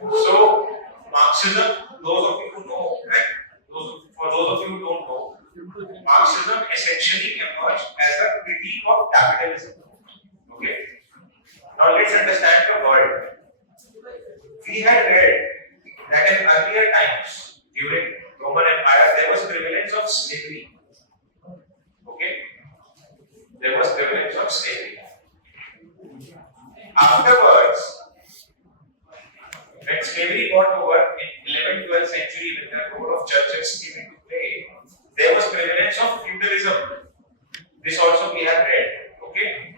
So, Marxism, those of you who know, right? For those of you who don't know, Marxism essentially emerged as a critique of capitalism. Okay. Now let's understand the word. We had read that in earlier times, during Roman Empire, there was prevalence of slavery. Okay. There was prevalence of slavery. Afterwards, when slavery got over in 11th, 12th century, when the role of churches came into play, there was prevalence of feudalism. This also we have read. Okay.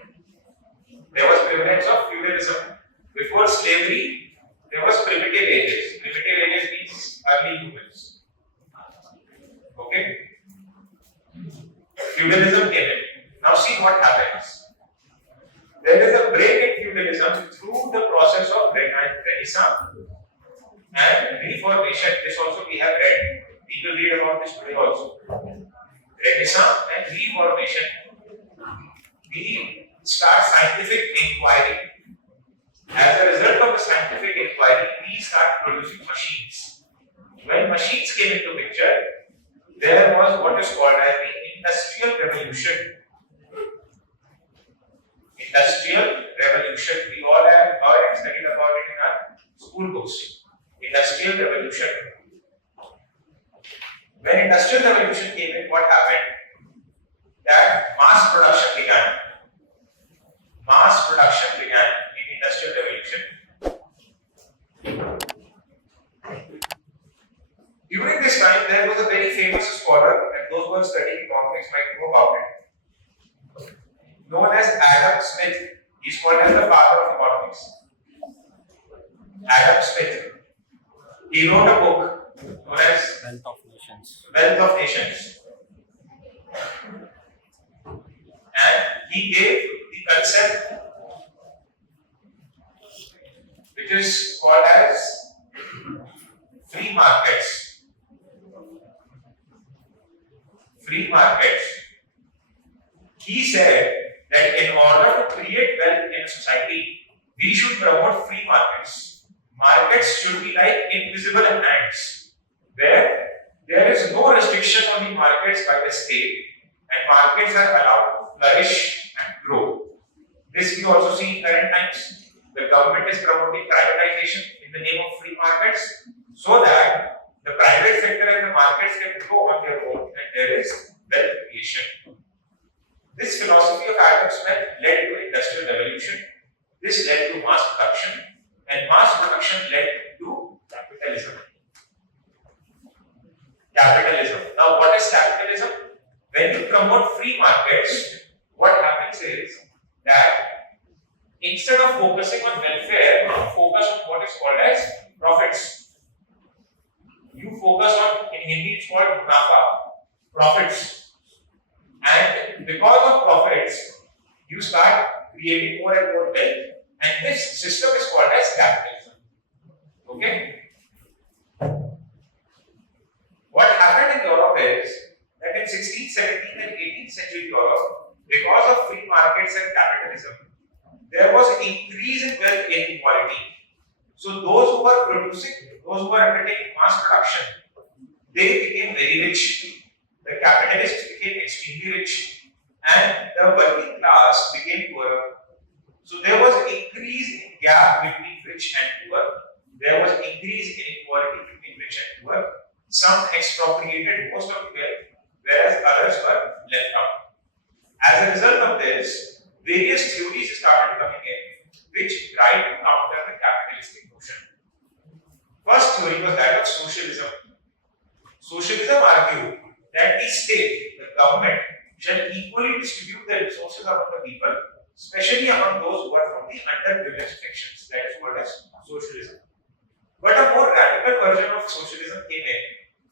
There was prevalence of feudalism. Before slavery, there was primitive ages. Primitive ages means early humans. Okay. Feudalism came in. Now see what happens. There is a break in feudalism through the process of Renaissance and Reformation. This also we have read. We will read about this today also. Renaissance and Reformation. We start scientific inquiry. As a result of the scientific inquiry, we start producing machines. When machines came into picture, there was what is called as the Industrial Revolution. Industrial Revolution. We all have heard and studied about it in our school books. Industrial Revolution. When Industrial Revolution came in, what happened? That mass production began. Mass production began in Industrial Revolution. During this time, there was a very famous scholar, and those who are studying economics might know about it, known as Adam Smith. He is called as the father of economics. Adam Smith. He wrote a book known as Wealth of Nations. Wealth of Nations. And he gave the concept which is called as free markets. Free markets. He said that in order to create wealth in a society, we should promote free markets. Markets should be like invisible hands, where there is no restriction on the markets by the state, and markets are allowed to flourish and grow. This we also see in current times. The government is promoting privatization in the name of free markets, so that the private sector and the markets can grow on their own, and there is wealth creation. This philosophy of Adam Smith led to Industrial Revolution. This led to mass production, and mass production led to capitalism. Capitalism. Now, what is capitalism? When you promote free markets, what happens is that instead of focusing on welfare, you focus on what is called as profits. You focus on, in Hindi it's called munafa, profits. And because of profits, you start creating more and more wealth. And this system is called as capitalism. Okay? What happened in Europe is that in 16th, 17th and 18th century Europe, because of free markets and capitalism, there was an increase in wealth inequality. So those who were producing, those who were undertaking mass production, they became very rich. The capitalists became extremely rich, and the working class became poorer. So there was an increase in gap between rich and poor. There was increase in inequality between rich and poor. Some expropriated most of the wealth, whereas others were left out. As a result of this, various theories started coming in which tried to counter the capitalistic notion. First theory was that of socialism. Socialism argued that the state, the government, shall equally distribute the resources among the people, especially among those who are from the underprivileged sections. That is called as socialism. But a more radical version of socialism came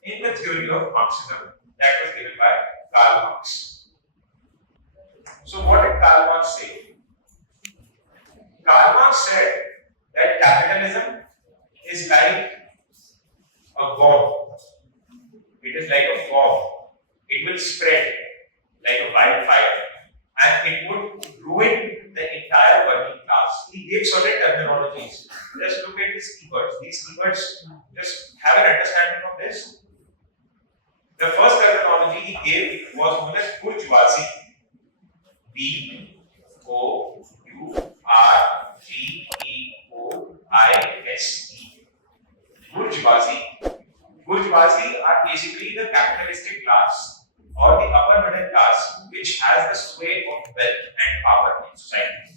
in the theory of Marxism that was given by Karl Marx. So what did Karl Marx say? Karl Marx said that capitalism is like a bomb. It is like a bomb. It will spread like a wildfire. and it would ruin the entire working class. He gave certain terminologies. Just look at these keywords. These keywords, just have an understanding of this. The first terminology he gave was known as bourgeoisie. B-O-U-R-G-E-O-I-S-E. Bourgeoisie. Bourgeoisie are basically the capitalistic class or the upper middle class which has the sway of wealth and power in society.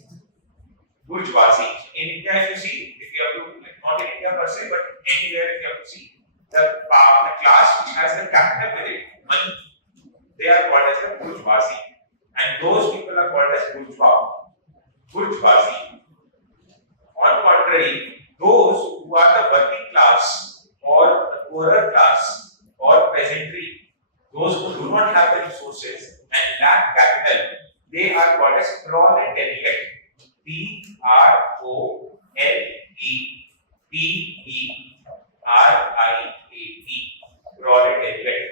Bourgeoisie. In India, if you see, if you have to, not in India per se, but anywhere if you have to see, the class which has the capital with it, money, they are called as the bourgeoisie. And those people are called as bourgeois. Bourgeoisie. On contrary, those who are the working class or the poorer class or peasantry, those who do not have the resources and lack capital, they are called as proletariat. P-R-O-L-E-T-E-R-I-A-T. Proletariat.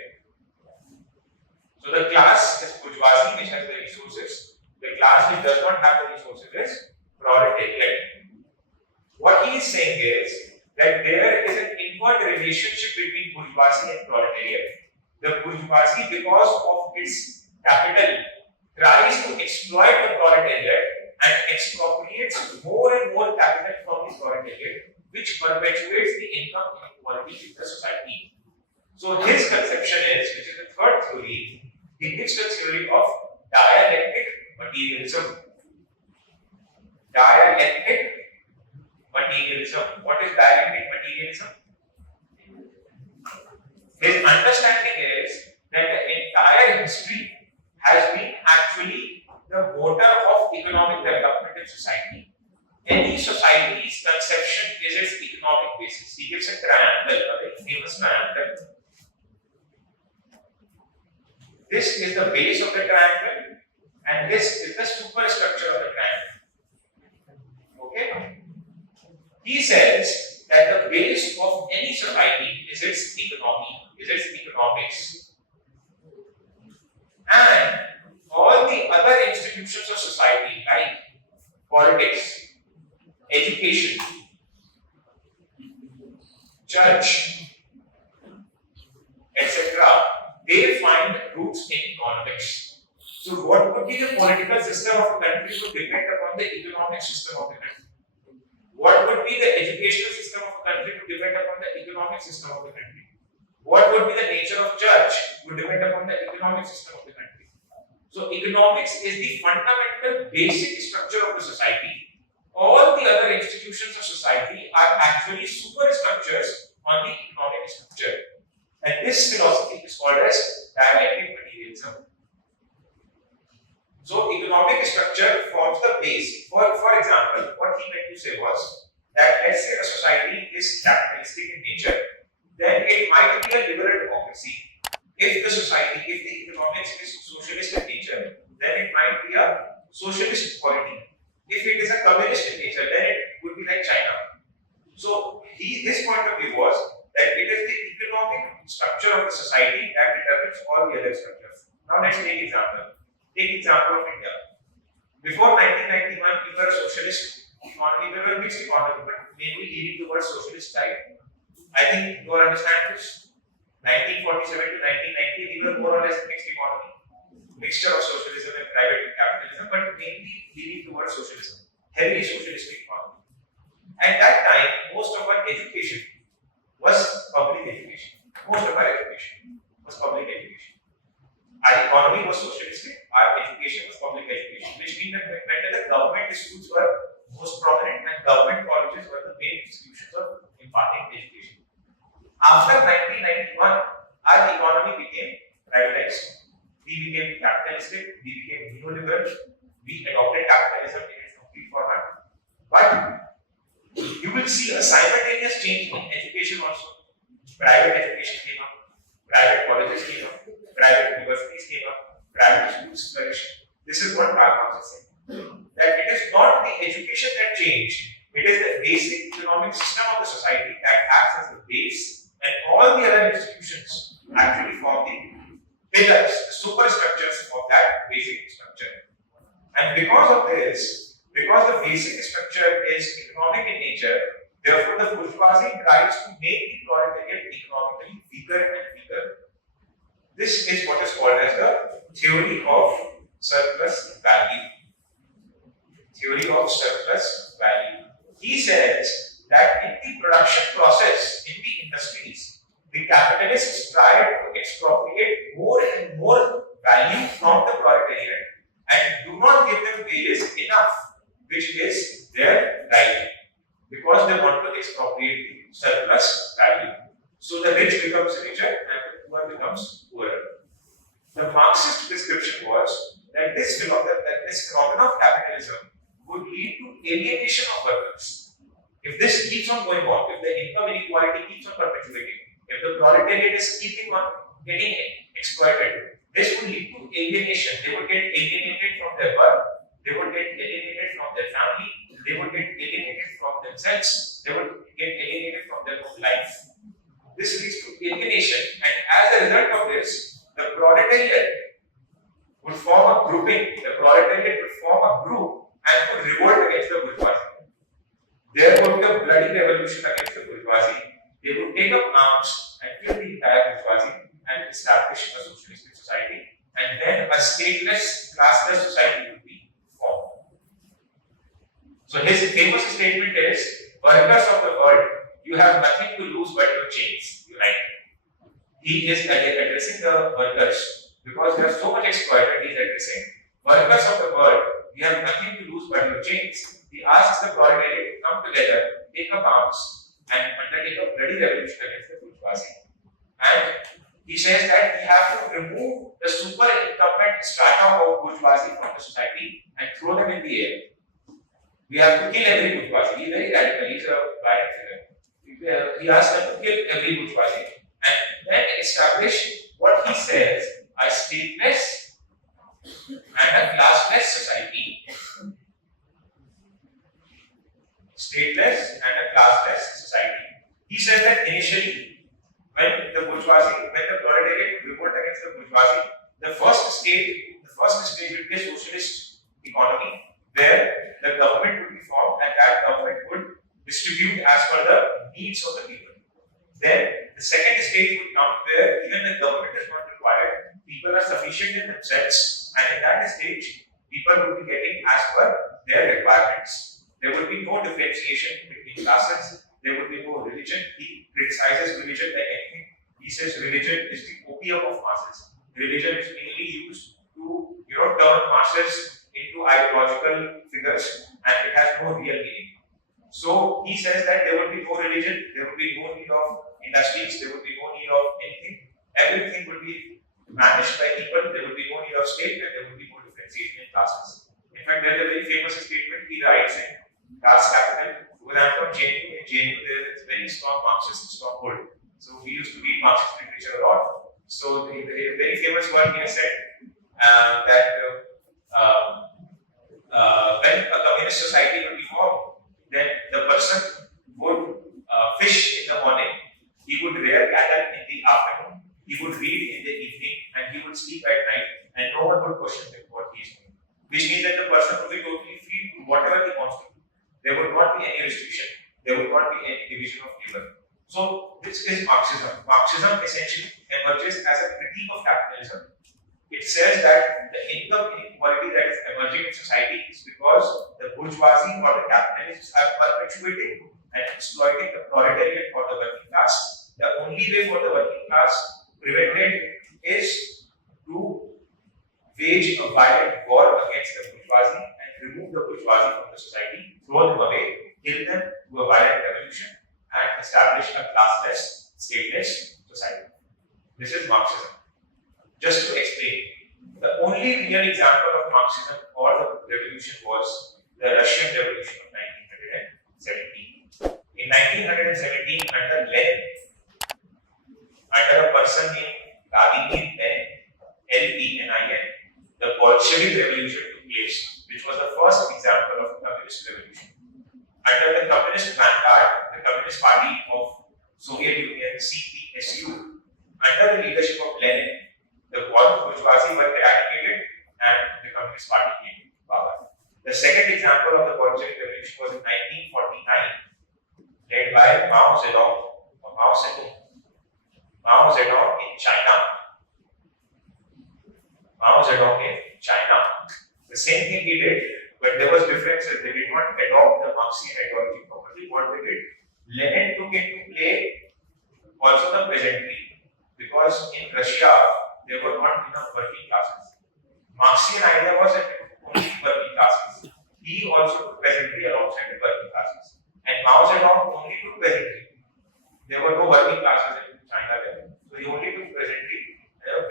So the class is bourgeoisie, which has the resources. The class which does not have the resources is proletariat. What he is saying is that there is an inward relationship between bourgeoisie and proletariat. The bourgeoisie, because of its capital, tries to exploit the proletariat and expropriates more and more capital from the proletariat, which perpetuates the income inequality in the society. So his conception is, which is the third theory, he gives the theory of dialectic materialism. Dialectic materialism. What is dialectic materialism? His understanding is that the entire history has been actually the motor of economic development in society. Any society's conception is its economic basis. He gives a triangle, a very famous triangle. This is the base of the triangle, and this is the superstructure of the triangle. Okay? He says that the base of any society is its economy, is its economics. And all the other institutions of society, like politics, education, church, etc., they find roots in economics. So what would be the political system of a country would depend upon the economic system of the country. What would be the educational system of a country would depend upon the economic system of the country. What would be the nature of church would depend upon the economic system of the country. So economics is the fundamental basic structure of the society. All the other institutions of society are actually superstructures on the economic structure. And this philosophy is called as dialectic materialism. So economic structure forms the base. For example, what he meant to say was that let's say a society is capitalistic in nature, then it might be a liberal democracy. If the economics is socialist in nature, then it might be a socialist polity. If it is a communist in nature, then it would be like China. So his point of view was that it is the economic structure of the society that determines all the other structures. Now let's take example. Take example of India. Before 1991, we were a socialist economy, we were a mixed economy, but mainly leaning towards socialist side. I think you all understand this. 1947 to 1990, we were more or less a mixed economy. Mixture of socialism and private capitalism, but mainly leaning towards socialism. Heavily socialistic economy. At that time, most of our education was public education. Most of our education was public education. Our economy was socialistic, our education was public education, which means that when the government schools were most prominent and government colleges were the main institutions of imparting education. After 1991, our economy became privatized. We became capitalistic, we became neoliberal, we adopted capitalism in its complete format. But you will see a simultaneous change in education also. Private education came up, private colleges came up, private universities came up, private schools flourished. This is what Karl Marx is saying. That it is not the education that changed, it is the basic economic system of the society that acts as the base, and all the other institutions actually form the pillars, the superstructures of that basic structure. And because of this, because the basic structure is economic in nature, therefore the bourgeoisie tries to make the proletariat economically weaker and weaker. This is what is called as the theory of surplus value. Theory of surplus value. He says that in the production process, in the industries, the capitalists try to expropriate more and more value from the proletariat and do not give them wages enough, which is their right, because they want to expropriate the surplus value. So the rich becomes richer and the poor becomes poorer. The Marxist description was that this phenomenon of capitalism would lead to alienation of workers. If this keeps on going on, if the income inequality keeps on perpetuating, if the proletariat is keeping on getting exploited, this would lead to alienation. They would get alienated from their work, they would get alienated from their family, they would get alienated from themselves, they would get alienated from their own life. This leads to alienation, and as a result of this, the proletariat would form a grouping, the proletariat would form a group and would revolt against the bourgeoisie. There would be a bloody revolution against the bourgeoisie. They would take up arms and kill the entire bourgeoisie and establish a socialistic society, and then a stateless, classless society would be formed. So his famous statement is, workers of the world, you have nothing to lose but your chains. Unite. He is addressing the workers because they are so much exploited. He is addressing workers of the world, you have nothing to lose but your chains. He asks the proletariat to come together, take up arms, and undertake a bloody revolution against the bourgeoisie. And he says that we have to remove the super incumbent strata of bourgeoisie from the society and throw them in the air. We have to kill every bourgeoisie. He is very radical. He is a violent figure. He asks them to kill every bourgeoisie and then establish what he says a stateless and a classless society. Stateless and a classless society. He says that initially, when the proletariat revolt against the bourgeoisie, the first stage would be a socialist economy where the government would be formed and that government would distribute as per the needs of the people. Then the second stage would come where even the government is not required, people are sufficient in themselves, and in that stage, people would be getting as per their requirements. There would be no differentiation between classes, there would be no religion. He criticizes religion like anything. He says religion is the opium of masses. Religion is mainly used to turn masses into ideological figures, and it has no real meaning. So he says that there would be no religion, there would be no need of industries, there would be no need of anything. Everything would be managed by people, there would be no need of state, and there would be no differentiation in classes. In fact, there is a very famous statement he writes in Das Kapital. When I'm from JNU, in JNU there is very strong Marxist stronghold. So we used to read Marxist literature a lot. So the very famous one he has said that when a communist society would be formed, then the person would fish in the morning, he would rear cattle in the afternoon, he would read in the evening, and he would sleep at night, and no one would question him what he is doing. Which means that the person would be totally free to do whatever he wants to do. There would not be any restriction, there would not be any division of labor. So this is Marxism. Marxism essentially emerges as a critique of capitalism. It says that the income inequality that is emerging in society is because the bourgeoisie or the capitalists are perpetuating and exploiting the proletariat or the working class. The only way for the working class to prevent it is to wage a violent war against the bourgeoisie and remove the bourgeoisie from the society, throw them away, kill them, do a violent revolution, and establish a classless, stateless society. This is Marxism. Just to explain, the only real example of Marxism or the revolution was the Russian Revolution of 1917. In 1917, under Lenin, under a person named Vladimir Lenin, L-E-N-I-N, the Bolshevik Revolution took place, which was the first example of a communist revolution. Under the communist vanguard, the Communist Party of Soviet Union, CPSU, under the leadership of Lenin, the bourgeoisie were eradicated and the Communist Party came to power. The second example of the Bolshevik Revolution was in 1949, led by Mao Zedong, or Mao Zedong. Mao Zedong in China. Mao Zedong in China. The same thing he did, but there was differences. They did not adopt the Marxian ideology properly. What they did, Lenin took into play also the peasantry, because in Russia there were not enough working classes. Marxian idea was that only working classes. He also took peasantry alongside the working classes. And Mao Zedong only took peasantry. There were no working classes in China then. So he only took peasantry. A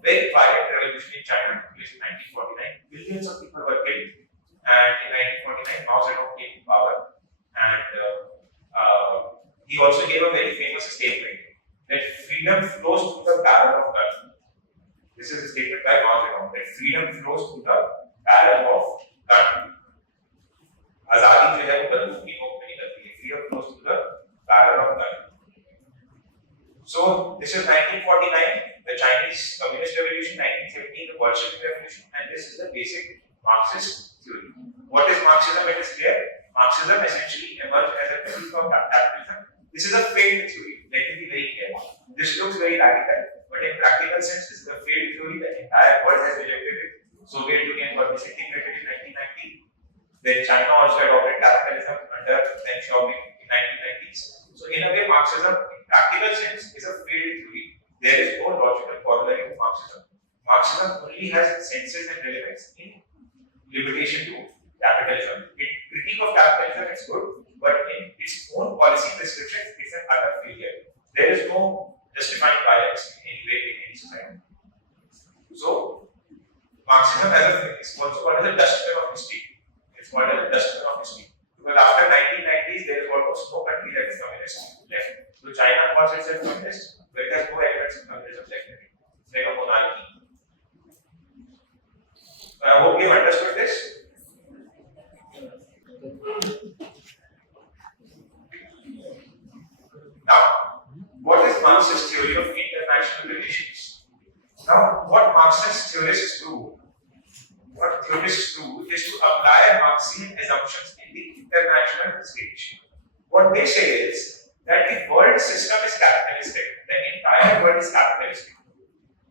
very violent revolution in China took place in 1949. Millions of people were killed. And in 1949, Mao Zedong came to power. And he also gave a very famous statement that freedom flows through the barrel of gun. This is a statement by Mao Zedong, that freedom flows through the barrel of gun. आजादी जो है वो बंदूक की नोक पे नहीं लगती है. Freedom flows through the barrel of gun. So this is 1949, the Chinese Communist Revolution, 1917, the Bolshevik Revolution, and this is the basic Marxist theory. What is Marxism? It is clear. Marxism essentially emerged as a critique of capitalism. This is a failed theory. Let me be very clear. This looks very radical, but in practical sense, this is a failed theory. The entire world has rejected it. Soviet Union got disintegrated in 1990. Then China also adopted capitalism under Deng Xiaoping in 1990s. So in a way, Marxism, in practical sense, is a failed theory. There is no logical corollary to Marxism. Marxism only has senses and relevance in limitation to capitalism. In critique of capitalism, it's good, but in its own policy prescriptions, it's an utter failure. There is no justifying violence in any way in any society. So, Marxism is also called as a dustbin of history. It's called as a dustbin of history. Because after 1990s, there is almost no country that is communist left. So China calls itself communist, but it has no elements of communism left in it. It's like a monarchy. So I hope you've understood this. Now, what is Marxist theory of international relations? Now, what Marxist theorists do, is to apply Marxian assumptions in the international stage. What they say is that the world system is capitalistic. The entire world is capitalistic.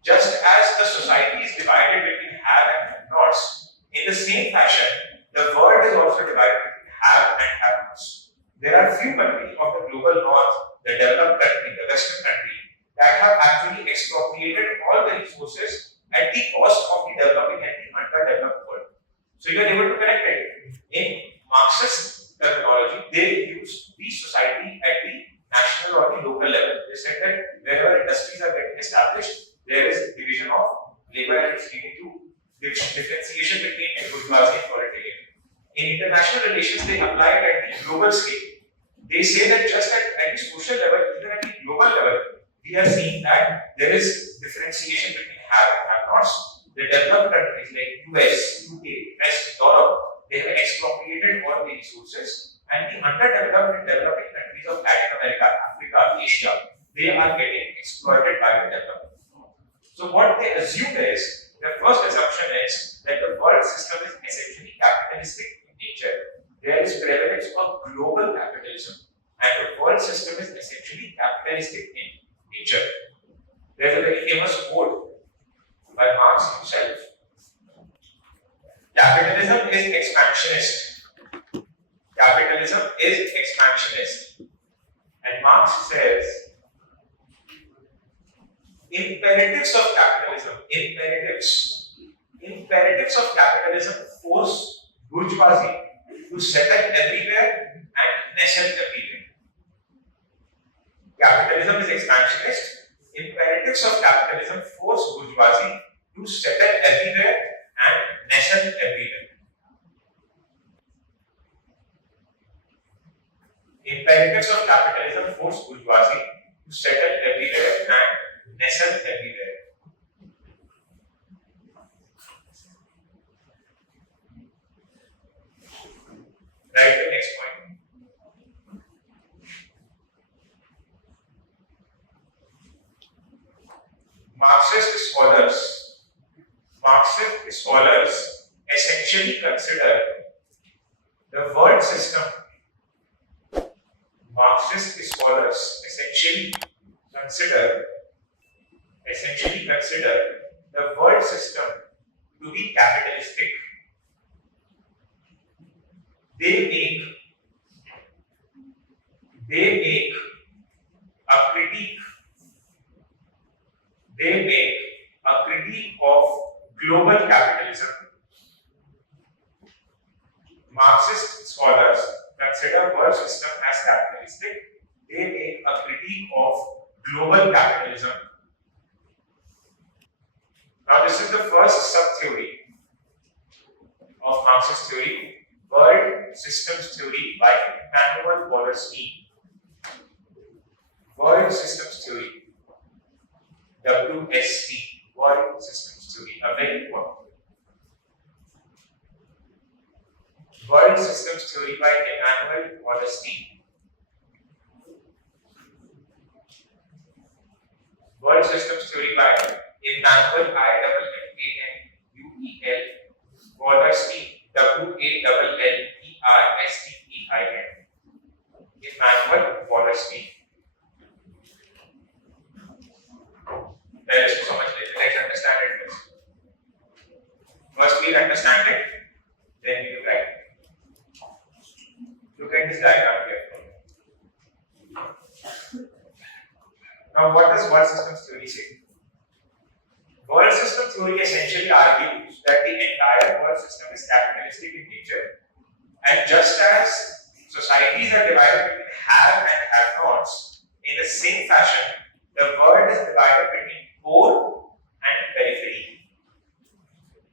Just as the society is divided between have and have-nots, in the same fashion, the world is also divided between have and have-nots. There are few countries of the global north, the developed country, the western country, that have actually expropriated all the resources at the cost of the developing and the underdeveloped world. So you are able to connect it. In Marxist terminology, they use the society at the national or the local level. They said that wherever industries are getting established, there is division of labor and it's leading to differentiation between bourgeoisie and proletariat. In international relations, they apply it at the global scale. They say that just at the social level, even at the global level, we are seeing that there is differentiation between have and have-nots. The developed countries like US, UK, West, Europe, they have expropriated all the resources, and the underdeveloped and developing countries of Latin America, Africa, Asia, they are getting exploited by the development. So what they assume is, their first assumption is that the world system is essentially capitalistic in nature. There is prevalence of global capitalism, and the world system is essentially capitalistic in nature. There's a very famous quote by Marx himself. Capitalism is expansionist. Capitalism is expansionist. And Marx says, imperatives of capitalism force bourgeoisie to settle everywhere and nestle everywhere. Capitalism is expansionist. Imperatives of capitalism force bourgeoisie to settle everywhere and nestle everywhere. Imperatives of capitalism force bourgeoisie to settle everywhere and nestle everywhere. Write the next point. Marxist scholars essentially consider the world system. Marxist scholars essentially consider the world system to be capitalistic. They make a critique of global capitalism. Marxist scholars consider world system as capitalistic. They make a critique of global capitalism. Now, this is the first sub-theory of Marxist theory, world systems theory by Immanuel Wallerstein. World systems theory, WST, world systems theory, a very important. World systems theory by Immanuel Wallerstein. World systems theory by Immanuel Wallerstein, Wallerstein, Immanuel Wallerstein. There is so much. Let's understand it first. First, we understand it, then we will write. Look at this diagram carefully. Now, what does world systems theory say? World system theory essentially argues that the entire world system is capitalistic in nature, and just as societies are divided between have and have-nots, in the same fashion, the world is divided between core and periphery.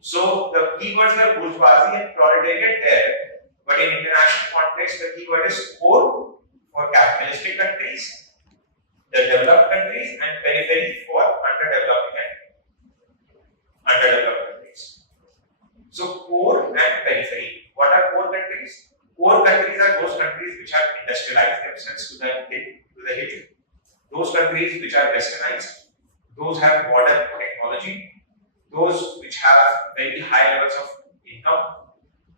So the keywords are bourgeoisie and proletariat there, but in international context, the keyword is core for capitalistic countries, the developed countries, and periphery for underdeveloped countries. So core and periphery. What are core countries? Core countries are those countries which have industrialized themselves to the hilt. Those countries which are westernized, those have modern technology, those which have very high levels of income.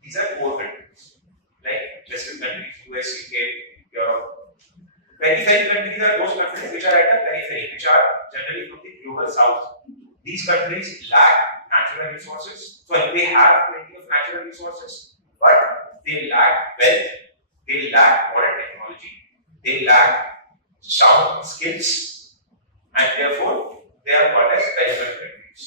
These are core countries, like Western countries, US, UK, Europe. Periphery countries are those countries which are at the periphery, which are generally from the global south. These countries lack natural resources, so they have plenty of natural resources, but they lack wealth, they lack modern technology, they lack sound skills, and therefore they are called as peripheral countries.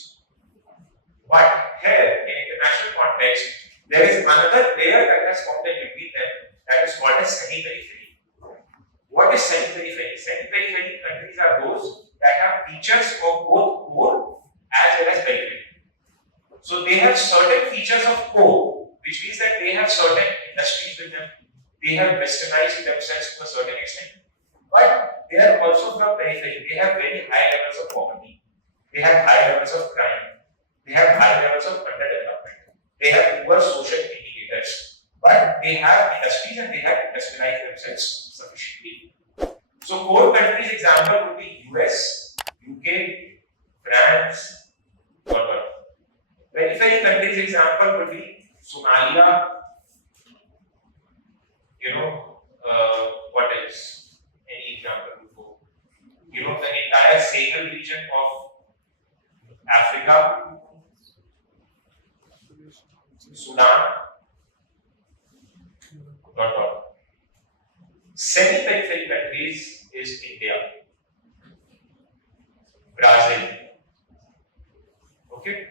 But here, in international context, there is another layer that has formed in between them that is called as semi-periphery. What is semi-periphery? Semi-periphery countries are those that have features of both core as well as periphery. So they have certain features of core, which means that they have certain industries with them. They have westernized themselves to a certain extent. But they are also from periphery. They have very high levels of poverty. They have high levels of crime. They have high levels of underdevelopment. They have poor social indicators. But they have industries and they have industrialized themselves sufficiently. So core countries example would be US, UK, France, whatever. Periphery countries example would be Somalia, what else? Any example would go? The entire Sahel region of Africa, Sudan, Semi-periphery countries is India, Brazil. Okay?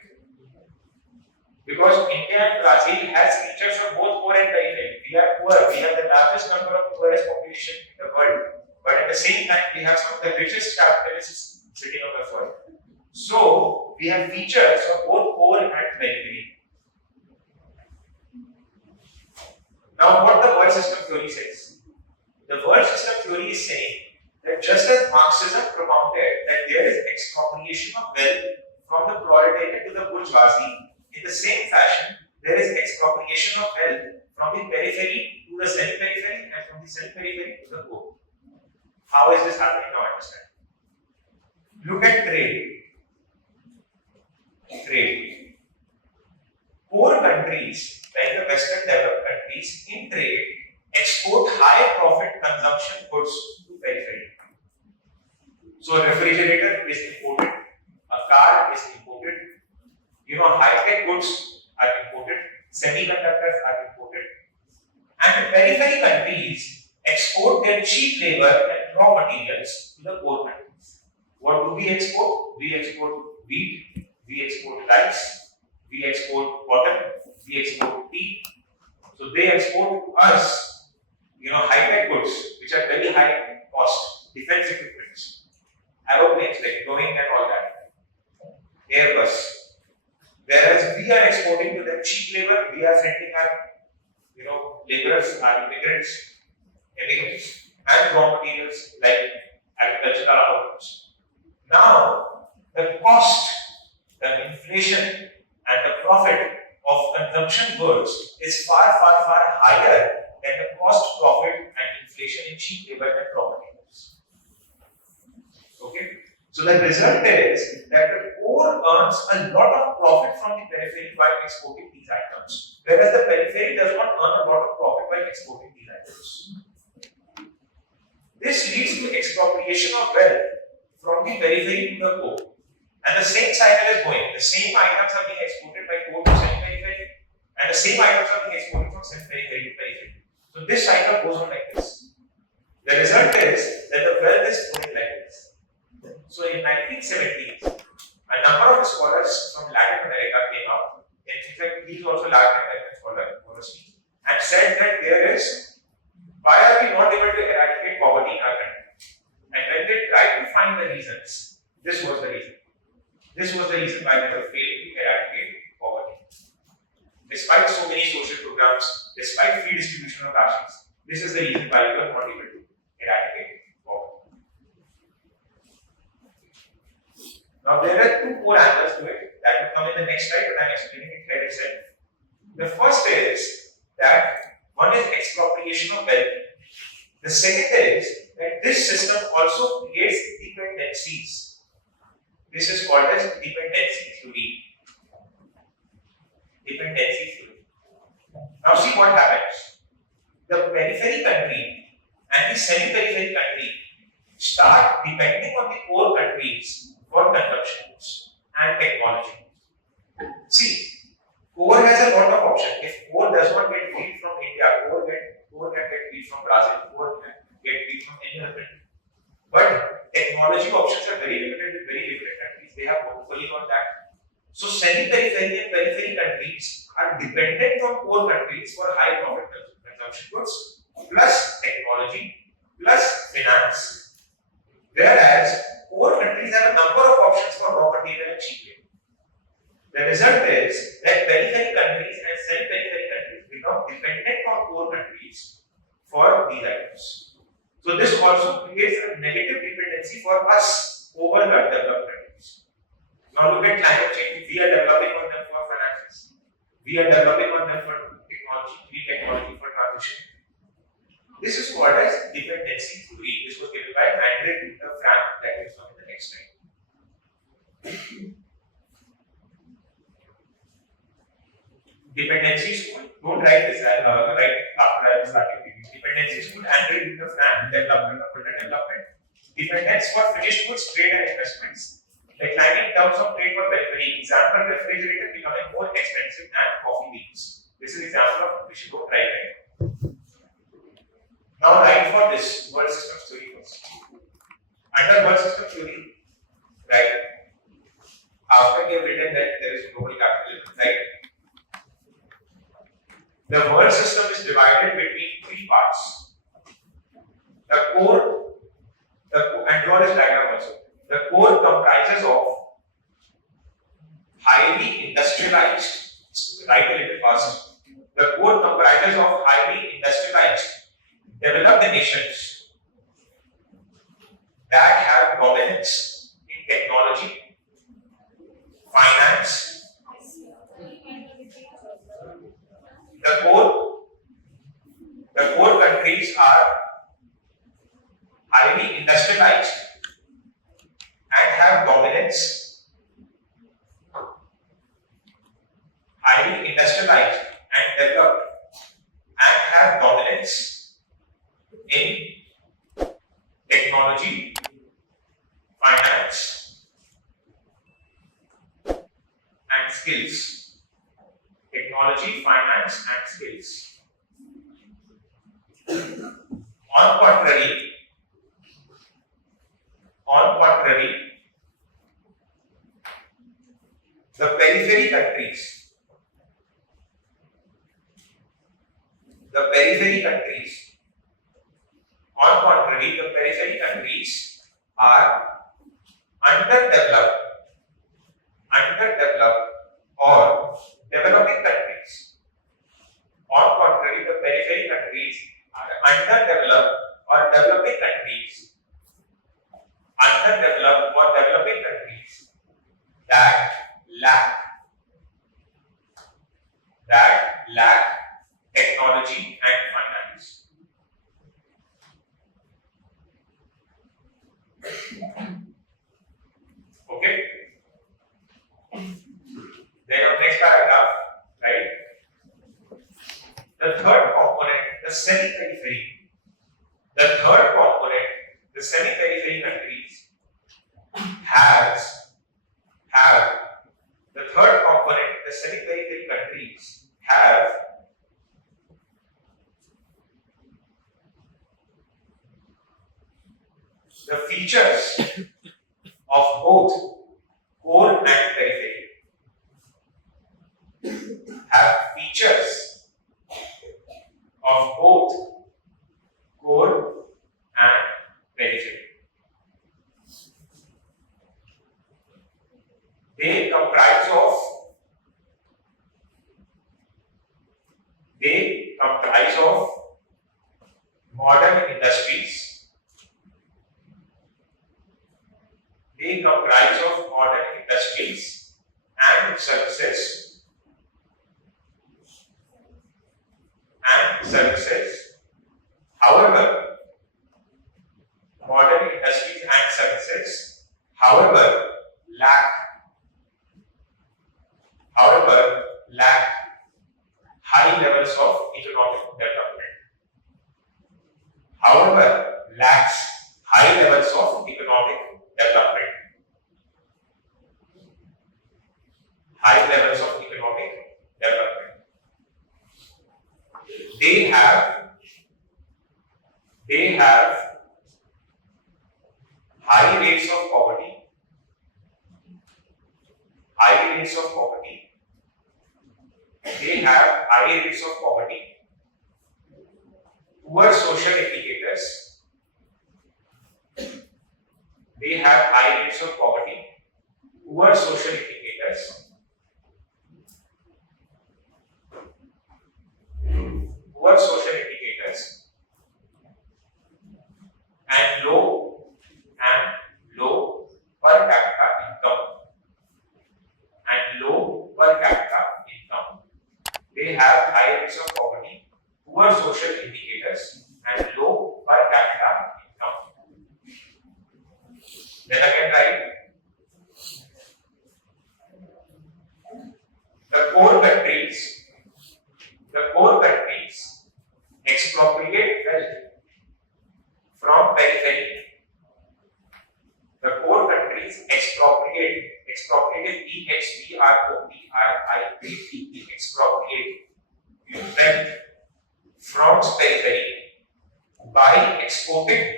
Because India and Brazil has features of both core and periphery. We are poor, we have the largest number of poorest population in the world, but at the same time we have some of the richest capitalists sitting on the soil. So we have features of both core and periphery. Now what the world system theory says? The world system theory is saying that just as Marxism propounded that there is expropriation of wealth from the proletariat to the bourgeoisie, in the same fashion, there is expropriation of wealth from the periphery to the semi-periphery and from the semi-periphery to the core. How is this happening? Now understand. Look at trade. Poor countries like the Western developed countries in trade, export high profit consumption goods to periphery. So a refrigerator is imported, a car is imported, high-tech goods are imported, semiconductors are imported, and the periphery countries export their cheap labor and raw materials to the poor countries. What do we export? We export wheat, we export rice, we export cotton, we export tea. So they export to us, high-tech goods, which are very high cost, defense equipments, aeroplanes like Boeing and all that, Airbus. Whereas we are exporting to them cheap labor, we are sending our, laborers, our immigrants, and raw materials like agricultural outputs. Now, the cost, the inflation, and the profit of consumption goods is far, far, far higher than the cost, profit, and inflation in cheap labor and raw materials. Okay? So the result is that the poor earns a lot of profit from the periphery by exporting these items, whereas the periphery does not earn a lot of profit by exporting these items. This leads to expropriation of wealth from the periphery to the core. And the same cycle is going. The same items are being exported by core to semi-periphery, and the same items are being exported from semi-periphery to periphery. So this cycle goes on like this. The result is that the wealth is flowing like this. So in 1970s, a number of scholars from Latin America came out. In fact, he is also Latin American scholar, honestly, and said that why are we not able to eradicate poverty in our country? And when they tried to find the reasons, this was the reason. This was the reason why they were failing to eradicate poverty. Despite so many social programs, despite free distribution of rations, this is the reason why we were not able to eradicate poverty. Now there are two more angles to it that will come in the next slide, but I'm explaining it here itself. The first is that one is expropriation of wealth. The second is that this system also creates dependencies. This is called as dependency theory. Dependency theory. Now see what happens. The periphery country and the semi-periphery country start depending on the core countries for consumption goods and technology. See, core has a lot of options. If core does not get wheat from India, core can get wheat from Brazil, core can get wheat from any other country. But technology options are very limited with very limited countries. They have monopolies on that. So semi-periphery and periphery countries are dependent on core countries for high profit consumption goods, plus technology, plus finance. Whereas core countries have a number of options for raw material and cheap labor. The result is that periphery countries and semi-periphery countries become dependent on core countries for these items. So this also creates a negative dependency for us over the developed countries. Now look at climate change. We are developing on them for finances. We are developing on them for technology, green technology for transition. This is called as dependency theory. This was given by Andre Frank, that is on the next slide. Dependency school. Don't write this. I'll write after I started reading. Dependency school. Andre Frank, development of development. Dependence for finished goods, trade and investments. Declining terms of trade for periphery. Example: refrigerator becoming more expensive than coffee beans. This is example of which you don't write right. Now write for this world system theory first. Under world system theory, right? After you have written that there is global capitalism, right? The world system is divided between three parts. The core, and draw this diagram also. The core comprises of highly industrialized, write a little fast. The core comprises of highly industrialized, developed nations that have dominance in technology, finance. The core countries are highly industrialized and have dominance, highly industrialized and technology, finance, and skills. Technology, finance, and skills. On contrary, the periphery countries, are underdeveloped or developing countries. On contrary, the periphery countries are underdeveloped or developing countries. That lack technology and finance. Okay. Then on next paragraph, right? The third component, the semi-periphery. The third component, the semi-periphery countries have the features of both core and periphery. Have features of both core and periphery. They comprise of modern industries. And services. However, modern industries and services, lack high levels of economic development. Lacks high levels of economic development. They have high rates of poverty. They have high rates of poverty, poor social indicators. They have high rates of poverty, poor social indicators, and low per capita income. They have high rates of poverty, poor social indicators, and low per capita income. Then again, right? The core countries expropriate wealth from periphery. The core countries expropriate expropriate wealth from periphery by exporting.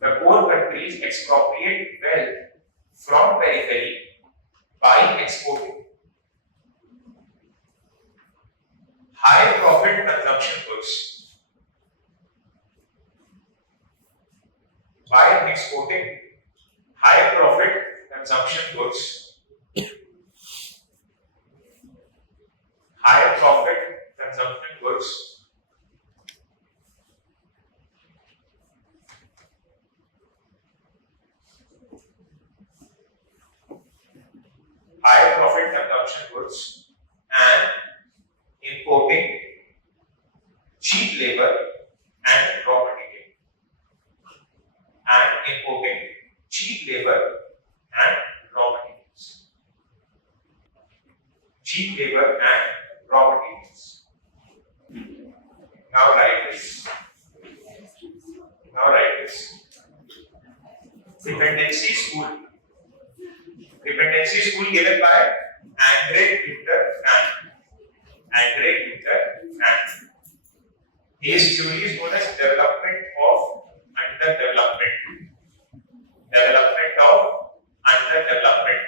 The core countries expropriate wealth from periphery by exporting high profit consumption goods. By exporting high profit consumption goods, and importing cheap labor and raw material. Now write this. Dependency school. Dependency school given by Andre Günther Frank. Andre Günther Frank. His theory is known as development of underdevelopment. Development of underdevelopment.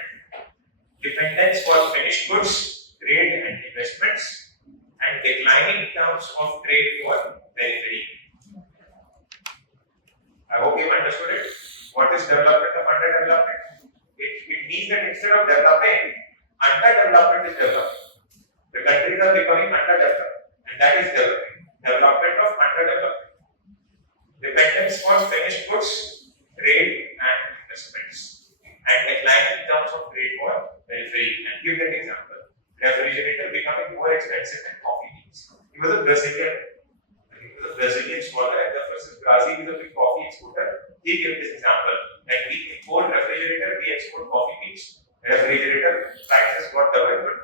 Dependence for finished goods, trade and investments, and declining terms of trade for periphery. I hope you understood it. What is development of underdevelopment? It means that instead of developing, underdevelopment is developing. The countries are becoming underdeveloped, and that is developing. Development of underdevelopment. Dependence for finished goods, trade and investments, and decline in terms of trade for periphery. And give that example. Refrigerator becoming more expensive than coffee beans. He was a Brazilian scholar, and the first Brazil is a big coffee exporter. He gave this example that we import refrigerator, we export coffee beans. Refrigerator price has got doubled, but